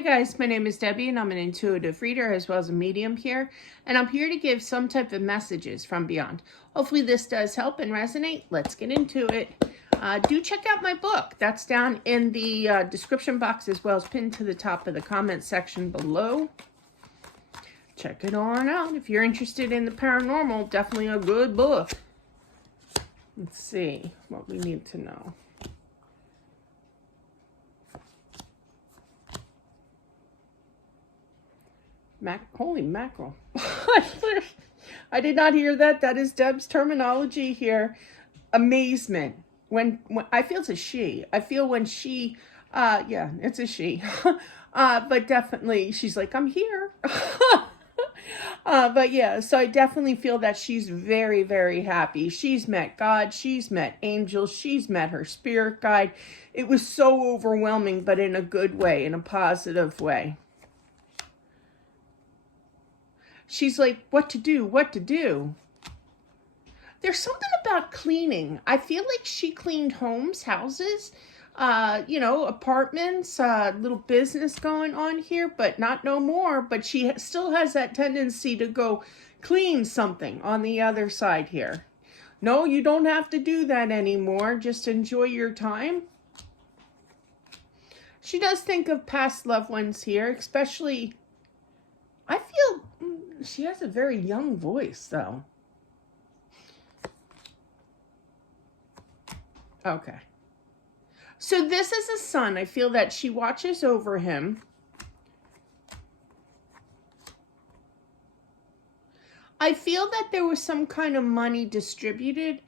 Hi guys, my name is Debbie and I'm an intuitive reader as well as a medium here, and I'm here to give some type of messages from beyond. Hopefully this does help and resonate. Let's get into it. Do check out my book. That's down in the description box as well as pinned to the top of the comment section below. Check it on out. If you're interested in the paranormal, definitely a good book. Let's see what we need to know. Holy mackerel. I did not hear that. That is Deb's terminology here. Amazement. When I feel it's a she. I feel when she, yeah, it's a she. But definitely she's like, I'm here. But yeah, so I definitely feel that she's very, very happy. She's met God. She's met angels. She's met her spirit guide. It was so overwhelming, but in a good way, in a positive way. She's like, what to do, what to do. There's something about cleaning. I feel like she cleaned homes, houses, apartments, little business going on here, but not no more. But she still has that tendency to go clean something on the other side here. No, you don't have to do that anymore. Just enjoy your time. She does think of past loved ones here, especially, I feel she has a very young voice, though. Okay. So this is a son. I feel that she watches over him. I feel that there was some kind of money distributed,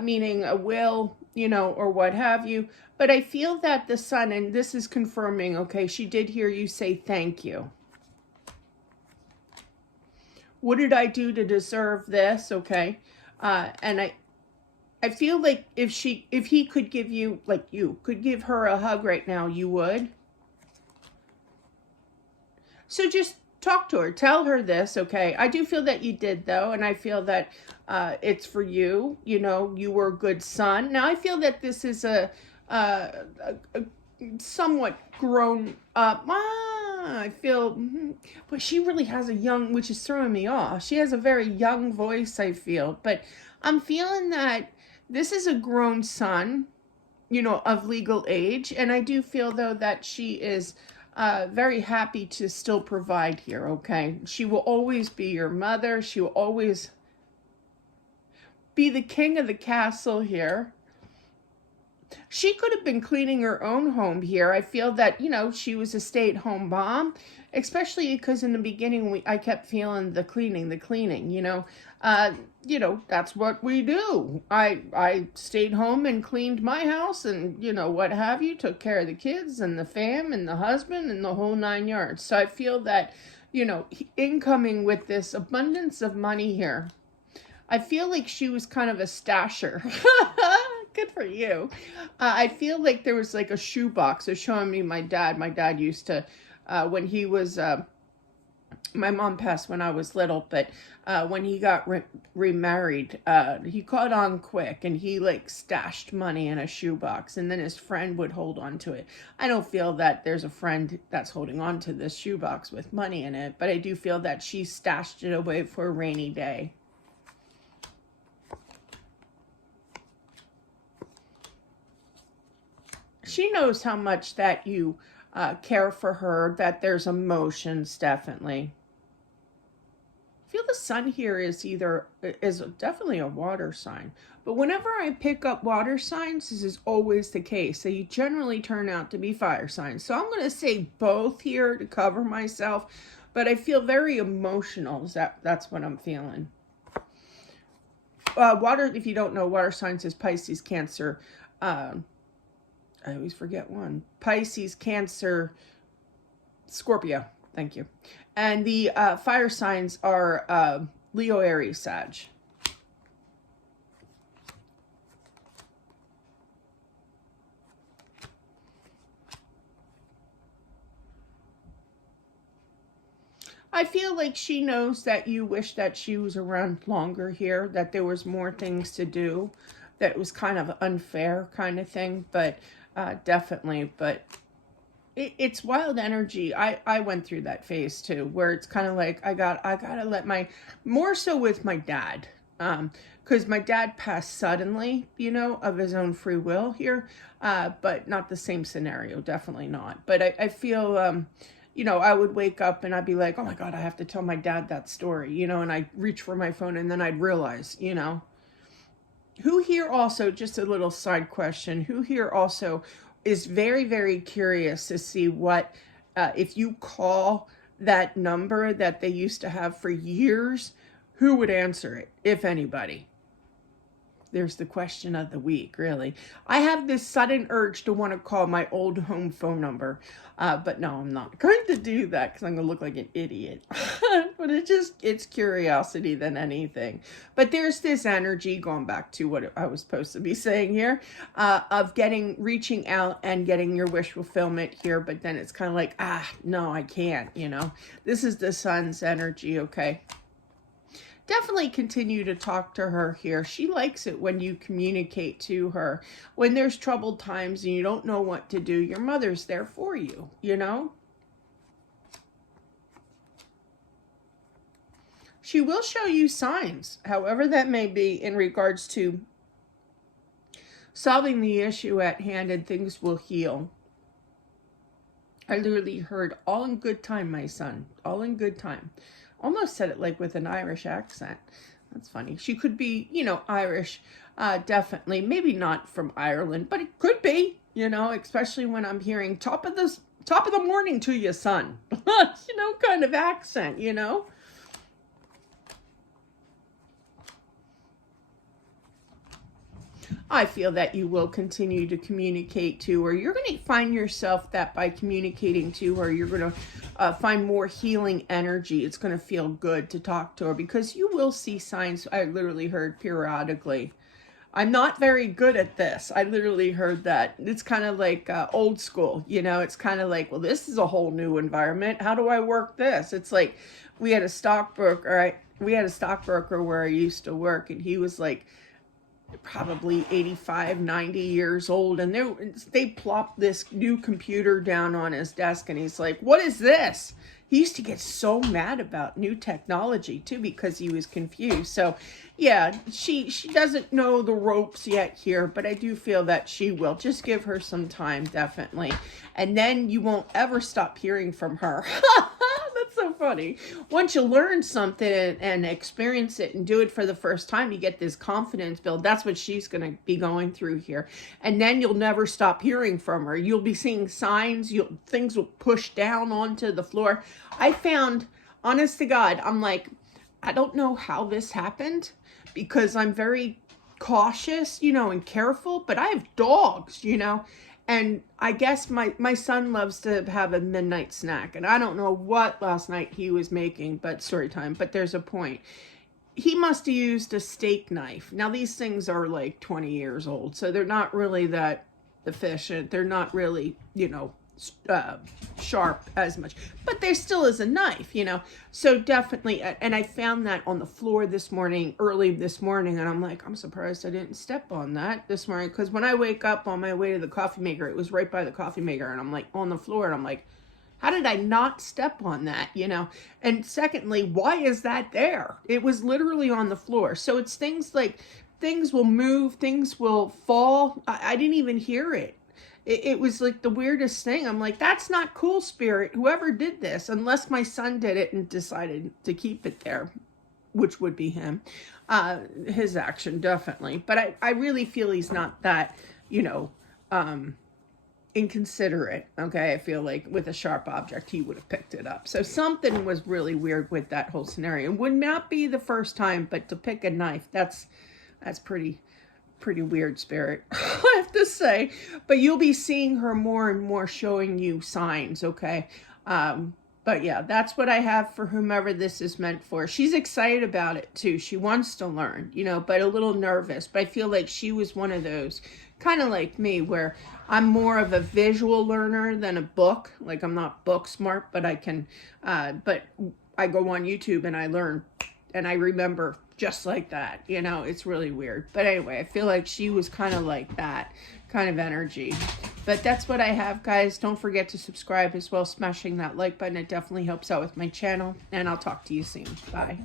meaning a will, or what have you. But I feel that the son, and this is confirming, okay, she did hear you say thank you. What did I do to deserve this? Okay. And I feel like if he could give you, like you could give her a hug right now, you would. So just talk to her, tell her this, okay? I do feel that you did though, and I feel that it's for you. You were a good son. Now I feel that this is a somewhat grown up. I feel, but she really has a young, which is throwing me off. She has a very young voice, I feel. But I'm feeling that this is a grown son, of legal age. And I do feel, though, that she is very happy to still provide here, okay? She will always be your mother. She will always be the king of the castle here. She could have been cleaning her own home here. I feel that, she was a stay-at-home mom, especially because in the beginning I kept feeling the cleaning, that's what we do. I stayed home and cleaned my house and, what have you, took care of the kids and the fam and the husband and the whole 9 yards. So I feel that, incoming with this abundance of money here, I feel like she was kind of a stasher. Good for you. I feel like there was like a shoebox. They're showing me my dad. My dad used to, when he was, my mom passed when I was little, but when he got remarried, he caught on quick and he like stashed money in a shoebox and then his friend would hold on to it. I don't feel that there's a friend that's holding on to this shoebox with money in it, but I do feel that she stashed it away for a rainy day. She knows how much that you care for her, that there's emotions, definitely. I feel the sun here is definitely a water sign. But whenever I pick up water signs, this is always the case. They generally turn out to be fire signs. So I'm going to say both here to cover myself. But I feel very emotional. That's what I'm feeling. Water, if you don't know, water signs is Pisces, Cancer, I always forget one. Pisces, Cancer, Scorpio. Thank you. And the fire signs are Leo, Aries, Sag. I feel like she knows that you wish that she was around longer here, that there was more things to do, that it was kind of unfair kind of thing, but definitely, but it's wild energy. I went through that phase too, where it's kind of like I gotta let my, more so with my dad, because my dad passed suddenly, of his own free will here, but not the same scenario, definitely not. But I feel, I would wake up and I'd be like, oh my God, I have to tell my dad that story, and I'd reach for my phone and then I'd realize, who here also, just a little side question, who here also is very, very curious to see what, if you call that number that they used to have for years, who would answer it, if anybody? There's the question of the week, really. I have this sudden urge to want to call my old home phone number, but no, I'm not going to do that because I'm going to look like an idiot. But it's curiosity than anything. But there's this energy, going back to what I was supposed to be saying here, of reaching out and getting your wish fulfillment here, but then it's kind of like, no, I can't, This is the sun's energy, okay? Definitely continue to talk to her here. She likes it when you communicate to her. When there's troubled times and you don't know what to do, your mother's there for you, She will show you signs, however that may be, in regards to solving the issue at hand, and things will heal. I literally heard, all in good time, my son, all in good time. Almost said it like with an Irish accent. That's funny. She could be, Irish, definitely. Maybe not from Ireland, but it could be, especially when I'm hearing top of the morning to you, son. Kind of accent, I feel that you will continue to communicate to her. You're going to find yourself that by communicating to her, you're going to find more healing energy. It's going to feel good to talk to her because you will see signs. I literally heard periodically. I'm not very good at this. I literally heard that. It's kind of like old school, It's kind of like, well, this is a whole new environment. How do I work this? It's like we had a stockbroker, right? We had a stockbroker where I used to work, and he was like, probably 85, 90 years old, and they plopped this new computer down on his desk, and he's like, what is this? He used to get so mad about new technology too because he was confused. So yeah, she doesn't know the ropes yet here, but I do feel that she will. Just give her some time, definitely, and then you won't ever stop hearing from her. That's so funny. Once you learn something and experience it and do it for the first time, you get this confidence build. That's what she's going to be going through here. And then you'll never stop hearing from her. You'll be seeing signs. Things will push down onto the floor. I found, honest to God, I'm like, I don't know how this happened because I'm very cautious, and careful, but I have dogs, and I guess my son loves to have a midnight snack, and I don't know what last night he was making, but story time, but there's a point. He must have used a steak knife. Now these things are like 20 years old, so they're not really that efficient. They're not really, sharp as much, but there still is a knife, so definitely. And I found that on the floor early this morning, and I'm like, I'm surprised I didn't step on that this morning, because when I wake up on my way to the coffee maker, it was right by the coffee maker, and I'm like on the floor, and I'm like, how did I not step on that, and secondly, why is that there? It was literally on the floor. So it's things like things will move, things will fall. I didn't even hear it. It was like the weirdest thing. I'm like, that's not cool, spirit. Whoever did this, unless my son did it and decided to keep it there, which would be him, his action, definitely. But I really feel he's not that, inconsiderate. Okay, I feel like with a sharp object, he would have picked it up. So something was really weird with that whole scenario. It would not be the first time, but to pick a knife, that's pretty weird, spirit. I have to say, but you'll be seeing her more and more showing you signs, okay? But yeah, that's what I have for whomever this is meant for. She's excited about it too. She wants to learn, but a little nervous. But I feel like she was one of those, kind of like me, where I'm more of a visual learner than a book. Like, I'm not book smart, but I can, but I go on YouTube and I learn and I remember just like that, it's really weird. But anyway, I feel like she was kind of like that kind of energy. But that's what I have, guys. Don't forget to subscribe as well, smashing that like button. It definitely helps out with my channel. And I'll talk to you soon. Bye.